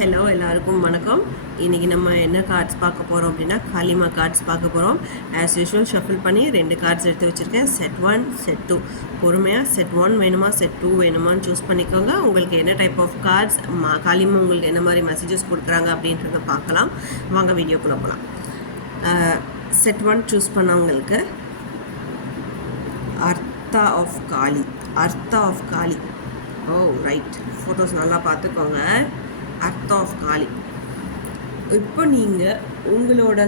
Hello எல்லாருக்கும் வணக்கம். இன்றைக்கி நம்ம என்ன கார்ட்ஸ் பார்க்க போகிறோம் அப்படின்னா காளிமா கார்ட்ஸ் பார்க்க போகிறோம். ஆஸ் யூஷுவல் ஷஃபில் பண்ணி 2 கார்ட்ஸ் எடுத்து வச்சுருக்கேன். Set 1 set 2. பொறுமையாக செட் 1 வேணுமா செட் 2 வேணுமான்னு சூஸ் பண்ணிக்கோங்க. உங்களுக்கு என்ன டைப் ஆஃப் கார்ட்ஸ் காளிமா உங்களுக்கு என்ன மாதிரி மெசேஜஸ் கொடுக்குறாங்க அப்படின்றத பார்க்கலாம். வாங்க வீடியோக்குள்ளே போகலாம். செட் 1 சூஸ் பண்ணவங்களுக்கு அர்த்தா of Kali. Oh right, photos நல்லா பார்த்துக்கோங்க. அர்த்தா ஆஃப் காளி. இப்போ நீங்கள் உங்களோட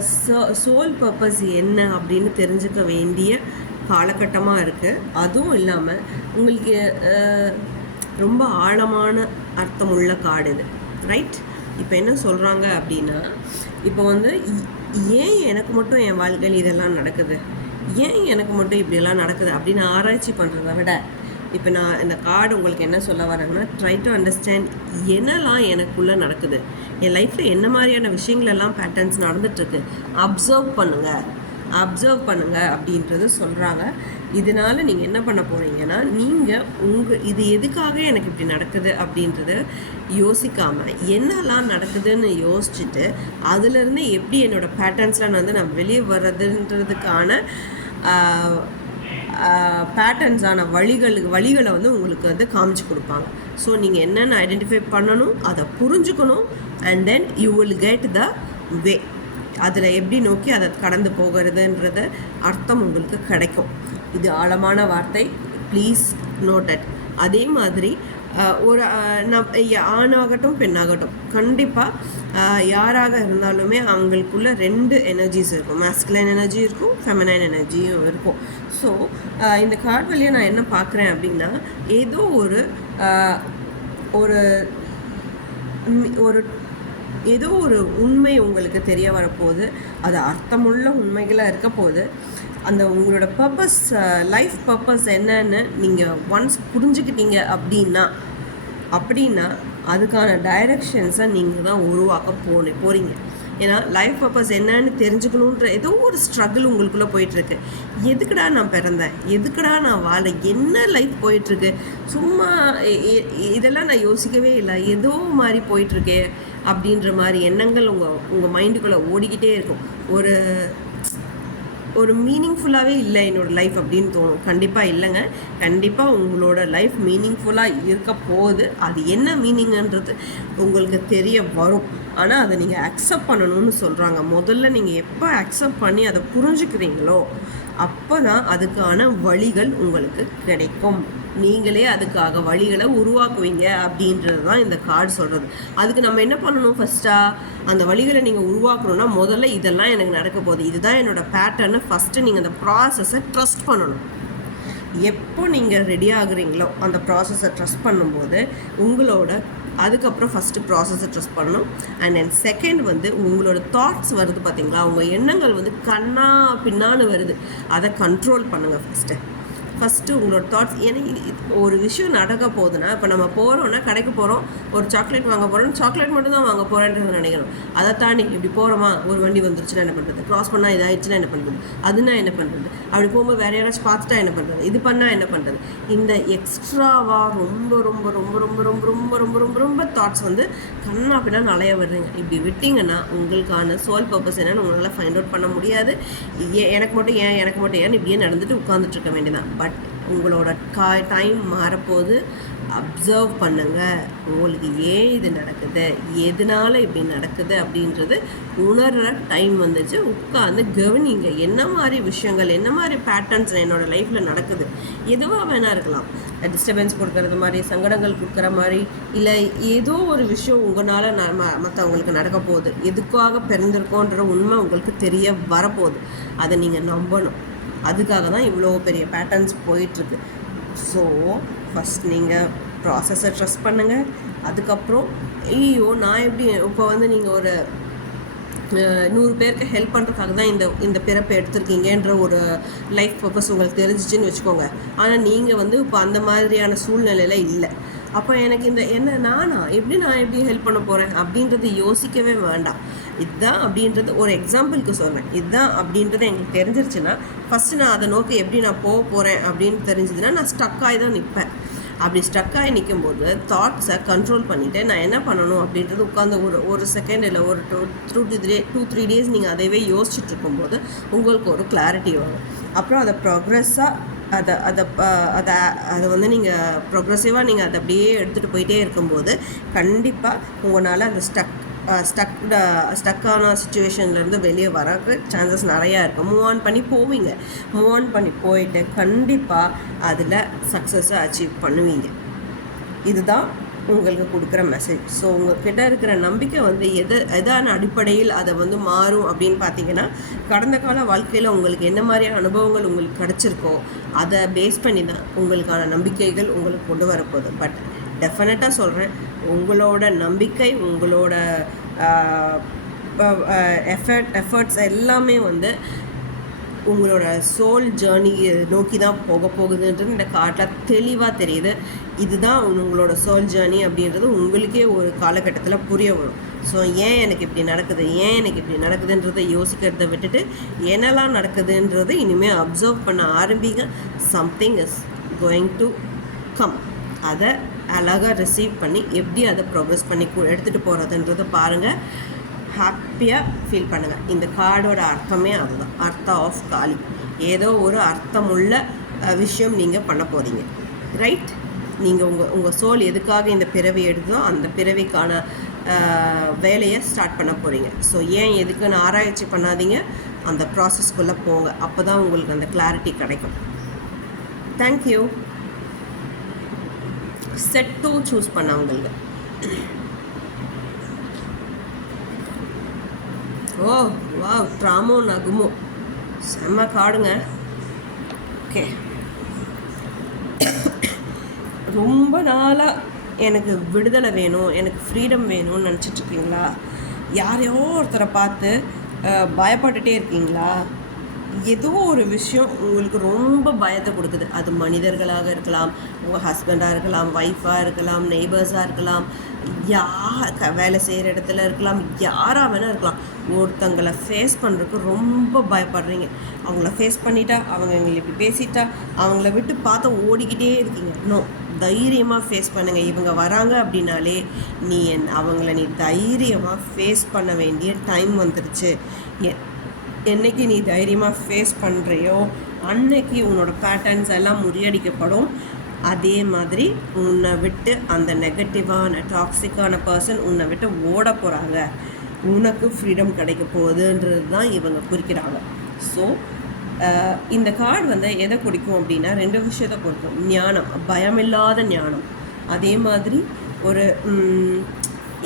சோல் பர்பஸ் என்ன அப்படின்னு தெரிஞ்சுக்க வேண்டிய காலகட்டமாக இருக்குது. அதுவும் இல்லாமல் உங்களுக்கு ரொம்ப ஆழமான அர்த்தமுள்ள கார்டு இது, ரைட்? இப்போ என்ன சொல்கிறாங்க அப்படின்னா, இப்போ வந்து ஏன் எனக்கு மட்டும் என் வாழ்க்கையில் இதெல்லாம் நடக்குது, ஏன் எனக்கு மட்டும் இப்படியெல்லாம் நடக்குது அப்படின்னு ஆராய்ச்சி பண்ணுறத விட, இப்போ நான் இந்த கார்டு உங்களுக்கு என்ன சொல்ல வரேங்கன்னா, ட்ரை டு அண்டர்ஸ்டாண்ட் என்னெல்லாம் எனக்குள்ளே நடக்குது, என் லைஃப்பில் என்ன மாதிரியான விஷயங்களெல்லாம் பேட்டர்ன்ஸ் நடந்துகிட்ருக்கு, அப்சர்வ் பண்ணுங்கள் அப்படின்றது சொல்கிறாங்க. இதனால் நீங்கள் என்ன பண்ண போகிறீங்கன்னா, நீங்கள் இது எதுக்காக எனக்கு இப்படி நடக்குது அப்படின்றத யோசிக்காமல் என்னெல்லாம் நடக்குதுன்னு யோசிச்சுட்டு அதுலேருந்து எப்படி என்னோடய பேட்டர்ன்ஸ்லாம் நான் வெளியே வர்றதுன்றதுக்கான பேட்டர்ன்ஸான வழிகளை வந்து உங்களுக்கு காமிச்சு கொடுப்பாங்க. ஸோ நீங்கள் என்னென்ன ஐடென்டிஃபை பண்ணணும், அதை புரிஞ்சுக்கணும், and then you will get the way. அதில் எப்படி நோக்கி அதை கடந்து போகிறதுன்றது அர்த்தம் உங்களுக்கு கிடைக்கும். இது ஆழமான வார்த்தை, ப்ளீஸ் நோட் இட். அதே மாதிரி ஒரு ஆணாகட்டும் பெண்ணாகட்டும், கண்டிப்பாக யாராக இருந்தாலுமே அவங்களுக்குள்ள 2 எனர்ஜிஸ் இருக்கும். மேஸ்குலைன் எனர்ஜி இருக்கும், ஃபெமினைன் எனர்ஜியும் இருக்கும். ஸோ இந்த கார்டு வழியாக நான் என்ன பார்க்குறேன் அப்படின்னா, ஏதோ ஒரு உண்மை உங்களுக்கு தெரிய வரப்போகுது. அது அர்த்தமுள்ள உண்மைகளாக இருக்க போகுது. அந்த உங்களோட பர்பஸ், லைஃப் பர்பஸ் என்னன்னு நீங்கள் ஒன்ஸ் புரிஞ்சுக்கிட்டீங்க அப்படின்னா அதுக்கான டைரக்ஷன்ஸை நீங்கள் தான் உருவாக்க போகிறீங்க. ஏன்னா லைஃப் பர்பஸ் என்னன்னு தெரிஞ்சுக்கணுன்ற ஏதோ ஒரு ஸ்ட்ரகிள் உங்களுக்குள்ளே போயிட்டுருக்கு. எதுக்குடா நான் பிறந்தேன், எதுக்குடா நான் வாழ, என்ன லைஃப் போயிட்டுருக்கு, சும்மா இதெல்லாம் நான் யோசிக்கவே இல்லை, ஏதோ மாதிரி போயிட்டுருக்கே அப்படின்ற மாதிரி எண்ணங்கள் உங்கள் மைண்டுக்குள்ளே ஓடிக்கிட்டே இருக்கும். ஒரு மீனிங்ஃபுல்லாகவே இல்லை என்னோடய லைஃப் அப்படின்னு தோணும். கண்டிப்பாக இல்லைங்க, கண்டிப்பாக உங்களோட லைஃப் மீனிங்ஃபுல்லாக இருக்க போகுது. அது என்ன மீனிங்ன்றது உங்களுக்கு தெரிய வரும். ஆனால் அதை நீங்கள் அக்செப்ட் பண்ணணும்னு சொல்கிறாங்க. முதல்ல நீங்கள் எப்போ அக்செப்ட் பண்ணி அதை புரிஞ்சுக்கிறீங்களோ அப்போ தான் அதுக்கான வழிகள் உங்களுக்கு கிடைக்கும். நீங்களே அதுக்காக வழிகளை உருவாக்குவீங்க அப்படின்றது தான் இந்த கார்டு சொல்கிறது. அதுக்கு நம்ம என்ன பண்ணணும், ஃபஸ்ட்டாக அந்த வழிகளை நீங்கள் உருவாக்கணும்னா முதல்ல இதெல்லாம் எனக்கு நடக்க போகுது, இதுதான் என்னோடய பேட்டர்னு ஃபஸ்ட்டு நீங்கள் அந்த ப்ராசஸை ட்ரஸ்ட் பண்ணணும். எப்போ நீங்கள் ரெடி ஆகுறீங்களோ அந்த ப்ராசஸை ட்ரஸ்ட் பண்ணும்போது அதுக்கப்புறம் ஃபஸ்ட்டு ப்ராசஸை ட்ரஸ்ட் பண்ணணும். அண்ட் தென் செகண்ட் வந்து உங்களோட தாட்ஸ் வருது பார்த்தீங்களா, உங்கள் எண்ணங்கள் கண்ணா பின்னான்னு வருது, அதை கண்ட்ரோல் பண்ணுங்கள். ஃபஸ்ட்டு உங்களோட தாட்ஸ். ஏன்னா ஒரு விஷயம் நடக்க போகுதுன்னா, இப்போ நம்ம போகிறோன்னா, கடைக்கு போகிறோம், ஒரு சாக்லேட் வாங்க போகிறோம், சாக்லேட் மட்டும் தான் வாங்க போகிறேன்றது நினைக்கிறோம். அதை தாண்டி இப்படி போகிறோமா, ஒரு வண்டி வந்துருச்சுன்னா என்ன பண்ணுறது, க்ராஸ் பண்ணால் இதாகிடுச்சுன்னா என்ன பண்ணுறது, அதுனா என்ன பண்ணுறது, அப்படி போகும்போது வேறு யாராச்சும் பார்த்துட்டா என்ன பண்ணுறது, இது பண்ணால் என்ன பண்ணுறது, இந்த எக்ஸ்ட்ராவாக ரொம்ப ரொம்ப ரொம்ப ரொம்ப ரொம்ப ரொம்ப ரொம்ப ரொம்ப ரொம்ப தாட்ஸ் கண்ணா அப்படின்னா நிறைய வருதுங்க. இப்படி விட்டிங்கன்னா உங்களுக்கான சோல் பர்பஸ் என்னன்னு உங்களால் ஃபைண்ட் அவுட் பண்ண முடியாது. எனக்கு மட்டும் ஏன் இப்படியே நடந்துட்டு உட்காந்துட்ருக்க வேண்டியதான். பட் உங்களோட டைம் மாறப்போது அப்சர்வ் பண்ணுங்கள். உங்களுக்கு ஏன் இது நடக்குது, எதனால் இப்படி நடக்குது அப்படின்றது உணர்கிற டைம் வந்துச்சு. உட்காந்து கவனிங்க, என்ன மாதிரி விஷயங்கள், என்ன மாதிரி பேட்டர்ன்ஸ் என்னோடய லைஃப்பில் நடக்குது. எதுவாக வேணா இருக்கலாம், டிஸ்டர்பன்ஸ் கொடுக்கறது மாதிரி, சங்கடங்கள் கொடுக்குற மாதிரி, இல்லை ஏதோ ஒரு விஷயம் உங்களால் மற்றவங்களுக்கு நடக்க போகுது. எதுக்காக பிறந்திருக்கோன்ற உண்மை உங்களுக்கு தெரிய வரப்போகுது. அதை நீங்கள் நம்பணும். அதுக்காக தான் இவ்வளோ பெரிய பேட்டர்ன்ஸ் போயிட்டுருக்கு. ஸோ ஃபஸ்ட் நீங்கள் ப்ராசஸை ட்ரஸ்ட் பண்ணுங்கள். அதுக்கப்புறம் நான் எப்படி இப்போ நீங்கள் ஒரு 100 பேருக்கு ஹெல்ப் பண்ணுறதுக்காக தான் இந்த பிறப்பை எடுத்திருக்கீங்கன்ற ஒரு லைஃப் பர்பஸ் உங்களுக்கு தெரிஞ்சிச்சுன்னு வச்சுக்கோங்க. ஆனால் நீங்கள் இப்போ அந்த மாதிரியான சூழ்நிலையில் இல்லை. அப்போ எனக்கு நான் எப்படி ஹெல்ப் பண்ண போகிறேன் அப்படின்றது யோசிக்கவே வேண்டாம். இதுதான் அப்படின்றது ஒரு எக்ஸாம்பிளுக்கு சொல்கிறேன். இதுதான் அப்படின்றது எனக்கு தெரிஞ்சிருச்சுன்னா ஃபஸ்ட்டு நான் அதை நோக்கி எப்படி நான் போக போகிறேன் அப்படின்னு தெரிஞ்சதுன்னா நான் ஸ்டக்காகி தான் நிற்பேன். அப்படி ஸ்டக்காகி நிற்கும்போது தாட்ஸை கண்ட்ரோல் பண்ணிவிட்டு நான் என்ன பண்ணணும் அப்படின்றது உட்காந்து ஒரு செகண்ட் இல்லை ஒரு 2-3 டேஸ் நீங்கள் அதைவே யோசிச்சுட்டு இருக்கும்போது உங்களுக்கு ஒரு கிளாரிட்டி வரும். அப்புறம் அதை ப்ராக்ரெஸ்ஸாக அதை வந்து நீங்கள் ப்ரொக்ரெசிவாக நீங்கள் அதை அப்படியே எடுத்துகிட்டு போயிட்டே இருக்கும்போது கண்டிப்பாக உங்களால் அந்த ஸ்டக்கான சுச்சுவேஷன்லேருந்து வெளியே வர சான்சஸ் நிறையா இருக்குது. மூவ் ஆன் பண்ணி போவீங்க. மூவ் ஆன் பண்ணி போயிட்டு கண்டிப்பாக அதில் சக்ஸஸை அச்சீவ் பண்ணுவீங்க. இதுதான் உங்களுக்கு கொடுக்குற மெசேஜ். ஸோ உங்கள்கிட்ட இருக்கிற நம்பிக்கை வந்து எதான அடிப்படையில் அதை வந்து மாறும் அப்படின்னு பார்த்தீங்கன்னா, கடந்த கால வாழ்க்கையில் உங்களுக்கு என்ன மாதிரியான அனுபவங்கள் உங்களுக்கு கிடச்சிருக்கோ அதை பேஸ் பண்ணி தான் உங்களுக்கான நம்பிக்கைகள் உங்களுக்கு கொண்டு வரப்போகுது. பட் டெஃபினட்டாக சொல்கிறேன், உங்களோட நம்பிக்கை, உங்களோட எஃபர்ட்ஸ் எல்லாமே வந்து உங்களோட சோல் ஜேர்னியை நோக்கி தான் போகுதுன்றது இந்த காட்டில் தெளிவாக தெரியுது. இதுதான் உங்களோட சோல் ஜேர்னி அப்படின்றது உங்களுக்கே ஒரு காலகட்டத்தில் புரிய வரும். ஸோ ஏன் எனக்கு இப்படி நடக்குதுன்றதை யோசிக்கிறத விட்டுட்டு என்னெல்லாம் நடக்குதுன்றது இனிமேல் அப்சர்வ் பண்ண ஆரம்பிங்க. Something is going to come. அதை அழகாக ரிசீவ் பண்ணி எப்படி அதை ப்ரோக்ரஸ் பண்ணி எடுத்துகிட்டு போகிறதுன்றதை பாருங்கள். ஹாப்பியாக ஃபீல் பண்ணுங்கள். இந்த கார்டோட அர்த்தமே அதுதான், அர்த்தா ஆஃப் காளி. ஏதோ ஒரு அர்த்தமுள்ள விஷயம் நீங்கள் பண்ண போகிறீங்க, ரைட்? நீங்கள் உங்கள் சோல் எதுக்காக இந்த பிறவி எடுத்தோ அந்த பிறவிக்கான வேலையை ஸ்டார்ட் பண்ண போகிறீங்க. ஸோ ஏன் எதுக்குன்னு ஆராய்ச்சி பண்ணாதீங்க, அந்த ப்ராசஸ்க்குள்ளே போங்க. அப்போ தான் உங்களுக்கு அந்த கிளாரிட்டி கிடைக்கும். தேங்க்யூ. செட் 2 சூஸ் பண்ணவங்களுக்கு ஓ வா ட்ராமோ நகுமோ செம்ம காடுங்க. ஓகே, ரொம்ப நாளாக எனக்கு விடுதலை வேணும், எனக்கு ஃப்ரீடம் வேணும்னு நினச்சிட்ருக்கீங்களா? யாரையோ ஒருத்தரை பார்த்து பயப்பட்டுகிட்டே இருக்கீங்களா? ஏதோ ஒரு விஷயம் உங்களுக்கு ரொம்ப பயத்தை கொடுக்குது. அது மனிதர்களாக இருக்கலாம், உங்கள் ஹஸ்பண்டாக இருக்கலாம், ஒய்ஃபாக இருக்கலாம், நெய்பர்ஸாக இருக்கலாம், வேலை செய்கிற இடத்துல இருக்கலாம், யாராக வேணால் இருக்கலாம். ஒருத்தங்களை ஃபேஸ் பண்ணுறதுக்கு ரொம்ப பயப்படுறீங்க. அவங்கள ஃபேஸ் பண்ணிட்டா, அவங்க எங்களை இப்படி பேசிட்டா, அவங்கள விட்டு பார்த்து ஓடிக்கிட்டே இருக்கீங்க. இன்னும் தைரியமாக ஃபேஸ் பண்ணுங்கள். இவங்க வராங்க அப்படின்னாலே அவங்கள நீ தைரியமாக ஃபேஸ் பண்ண வேண்டிய டைம் வந்துருச்சு. என்னைக்கு நீ தைரியமாக ஃபேஸ் பண்ணுறியோ அன்னைக்கு உன்னோட பேட்டர்ன்ஸ் எல்லாம் முறியடிக்கப்படும். அதே மாதிரி உன்னை விட்டு அந்த நெகட்டிவான டாக்ஸிக்கான பர்சன் உன்னை விட்டு ஓட போகிறாங்க. உனக்கு ஃப்ரீடம் கிடைக்க போகுதுன்றது தான் இவங்க குறிக்கிறாங்க. ஸோ இந்த கார்டு வந்து எதை குறிக்கும் அப்படின்னா 2 விஷயத்தை குறிக்கும். ஞானம், பயமில்லாத ஞானம். அதே மாதிரி ஒரு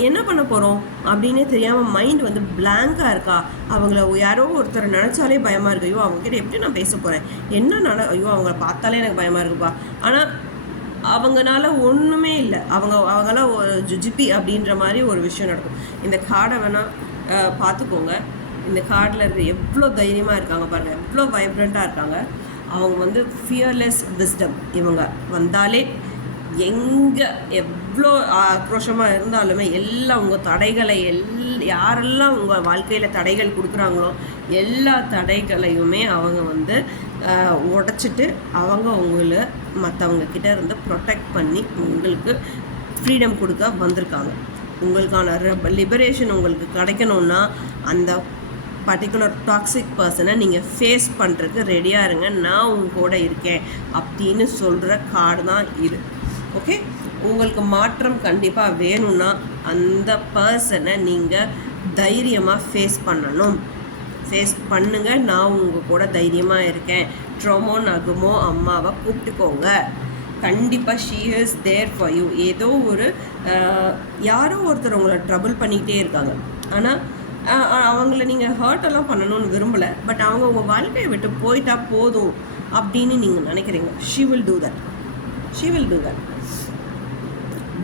என்ன பண்ண போகிறோம் அப்படின்னே தெரியாமல் மைண்ட் வந்து பிளாங்காக இருக்கா, அவங்கள யாரோ ஒருத்தர் நினச்சாலே பயமாக இருக்கு. ஐயோ அவங்ககிட்ட எப்படி நான் பேச போகிறேன், ஐயோ அவங்கள பார்த்தாலே எனக்கு பயமாக இருக்குப்பா. ஆனால் அவங்களால ஒன்றுமே இல்லை, அவங்களாம் ஜுஜிபி அப்படின்ற மாதிரி ஒரு விஷயம் நடக்கும். இந்த கார்டை வேணால் பார்த்துக்கோங்க. இந்த கார்டில் இருக்கிற எவ்வளோ தைரியமாக இருக்காங்க பாருங்கள், எவ்வளோ வைப்ரண்ட்டாக இருக்காங்க. அவங்க வந்து ஃபியர்லெஸ் விஸ்டம். இவங்க வந்தாலே எங்கே எவ்வளோ ஆக்ரோஷமாக இருந்தாலுமே எல்லாம் உங்கள் தடைகளை யாரெல்லாம் உங்கள் வாழ்க்கையில் தடைகள் கொடுக்குறாங்களோ எல்லா தடைகளையுமே அவங்க வந்து உடைச்சிட்டு அவங்க உங்களை மற்றவங்கக்கிட்ட இருந்து ப்ரொடெக்ட் பண்ணி உங்களுக்கு ஃப்ரீடம் கொடுக்க வந்திருக்காங்க. உங்களுக்கான லிபரேஷன் உங்களுக்கு கிடைக்கணுன்னா அந்த பர்டிகுலர் டாக்ஸிக் பர்சனை நீங்கள் ஃபேஸ் பண்ணுறதுக்கு ரெடியாக இருங்க, நான் உங்க கூட இருக்கேன் அப்படின்னு சொல்கிற கார்டு தான் இது. ஓகே, உங்களுக்கு மாற்றம் கண்டிப்பாக வேணும்னா அந்த பர்சனை நீங்கள் தைரியமாக ஃபேஸ் பண்ணணும். ஃபேஸ் பண்ணுங்கள், நான் உங்கள் கூட தைரியமாக இருக்கேன். ட்ரோமோ நகுமோ அம்மாவை கூப்பிட்டுக்கோங்க. கண்டிப்பாக she is there for you. ஏதோ ஒரு யாரோ ஒருத்தர் உங்களை ட்ரபிள் பண்ணிக்கிட்டே இருக்காங்க. ஆனால் அவங்கள நீங்கள் ஹர்ட்டெல்லாம் பண்ணணும்னு விரும்பலை. பட் அவங்க உங்கள் வாழ்க்கையை விட்டு போயிட்டா போதும் அப்படின்னு நீங்கள் நினைக்கிறீங்க. She will do that.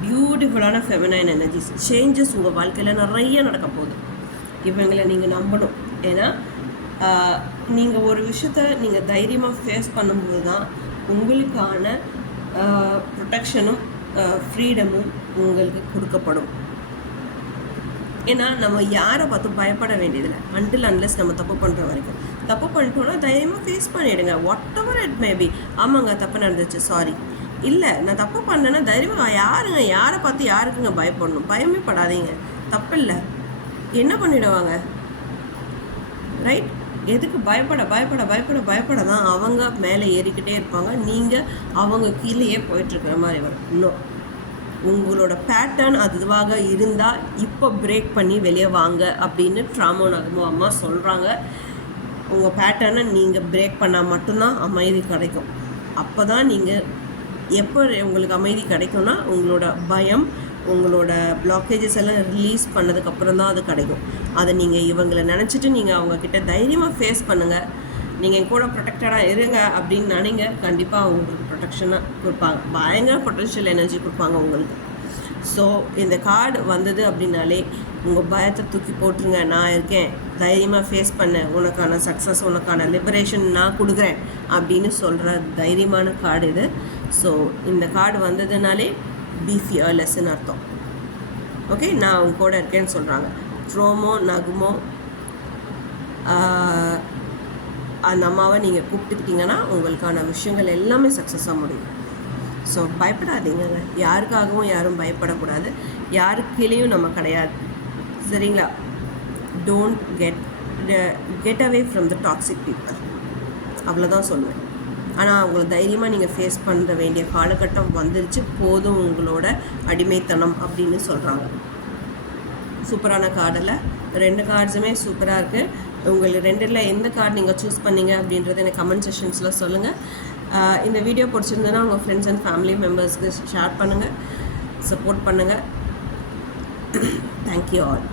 பியூட்டிஃபுல்லான ஃபெமினைன் எனர்ஜிஸ், சேஞ்சஸ் உங்கள் வாழ்க்கையில் நிறைய நடக்க போகுது. இவங்களை நீங்கள் நம்பணும். ஏன்னா நீங்கள் ஒரு விஷயத்த நீங்கள் தைரியமாக ஃபேஸ் பண்ணும்போது தான் உங்களுக்கான ப்ரொடெக்ஷனும் ஃப்ரீடமும் உங்களுக்கு கொடுக்கப்படும். ஏன்னா நம்ம யாரை பார்த்து பயப்பட வேண்டியதில்லை. அன்லெஸ் நம்ம தப்பு பண்ணுற வரைக்கும். தப்பு பண்ணிட்டோன்னா தைரியமாக ஃபேஸ் பண்ணிவிடுங்க. What ever it maybe. ஆமாங்க தப்பு நடந்துச்சு, சாரி. இல்லை நான் தப்பு பண்ணேன்னா தைரியமாக யாருங்க, யாரை பார்த்து யாருக்குங்க பயப்படணும்? பயமே படாதீங்க, தப்பு இல்லை. என்ன பண்ணிடுவாங்க? ரைட்? எதுக்கு பயப்பட பயப்பட பயப்பட பயப்பட தான் அவங்க மேலே ஏறிக்கிட்டே இருப்பாங்க, நீங்கள் அவங்க கீழேயே போயிட்டுருக்கிற மாதிரி வரும். இன்னும் உங்களோட பேட்டர்ன் அதுவாக இருந்தால் இப்போ பிரேக் பண்ணி வெளியே வாங்க அப்படின்னு ட்ராமோ நகமோ அம்மா சொல்கிறாங்க. உங்கள் பேட்டர்னை நீங்கள் பிரேக் பண்ணால் மட்டும்தான் அமைதி கிடைக்கும். அப்போ தான் நீங்கள் எப்போ உங்களுக்கு அமைதி கிடைக்கும்னா உங்களோட பயம், உங்களோட பிளாக்கேஜஸ் எல்லாம் ரிலீஸ் பண்ணதுக்கப்புறம் தான் அது கிடைக்கும். அதை நீங்கள் இவங்களை நினச்சிட்டு நீங்கள் அவங்கக்கிட்ட தைரியமாக ஃபேஸ் பண்ணுங்கள். நீங்கள் என் கூட ப்ரொடெக்டடாக இருங்க அப்படின்னு நினைங்க, கண்டிப்பாக உங்களுக்கு ப்ரொடெக்ஷனாக கொடுப்பாங்க, பயங்கர பொட்டன்ஷியல் எனர்ஜி கொடுப்பாங்க உங்களுக்கு. ஸோ இந்த கார்டு வந்தது அப்படின்னாலே உங்கள் பயத்தை தூக்கி போட்டுருங்க, நான் இருக்கேன், தைரியமாக ஃபேஸ் பண்ண, உனக்கான சக்ஸஸ், உனக்கான லிபரேஷன் நான் கொடுக்குறேன் அப்படின்னு சொல்கிற தைரியமான கார்டு இது. ஸோ இந்த கார்டு வந்ததுனாலே பி ஃபியர்லெஸ்ன்னு அர்த்தம். ஓகே, நான் அவங்க கூட இருக்கேன்னு சொல்கிறாங்க. ட்ரோமோ நகுமோ அந்த அம்மாவை நீங்கள் கூப்பிட்டுக்கிட்டிங்கன்னா உங்களுக்கான விஷயங்கள் எல்லாமே சக்ஸஸாக முடியும். ஸோ பயப்படாதீங்க, யாருக்காகவும் யாரும் பயப்படக்கூடாது, யாருக்கிலேயும் நம்ம கிடையாது, சரிங்களா? Don't get away from the toxic people, அவ்வளோதான் சொல்லுவேன். ஆனால் அவங்கள தைரியமாக நீங்கள் ஃபேஸ் பண்ண வேண்டிய காலகட்டம் வந்துருச்சு, போதும் உங்களோட அடிமைத்தனம் அப்படின்னு சொல்கிறாங்க. சூப்பரான கார்டில் 2 கார்ட்ஸுமே சூப்பராக இருக்குது. உங்களுக்கு 2ல் எந்த கார்டு நீங்கள் சூஸ் பண்ணீங்க அப்படின்றத எனக்கு கமெண்ட் செக்ஷன்ஸில் சொல்லுங்கள். இந்த வீடியோ பிடிச்சிருந்ததுன்னா உங்கள் ஃப்ரெண்ட்ஸ் அண்ட் ஃபேமிலி மெம்பர்ஸ்க்கு ஷேர் பண்ணுங்கள், சப்போர்ட் பண்ணுங்கள். Thank you all.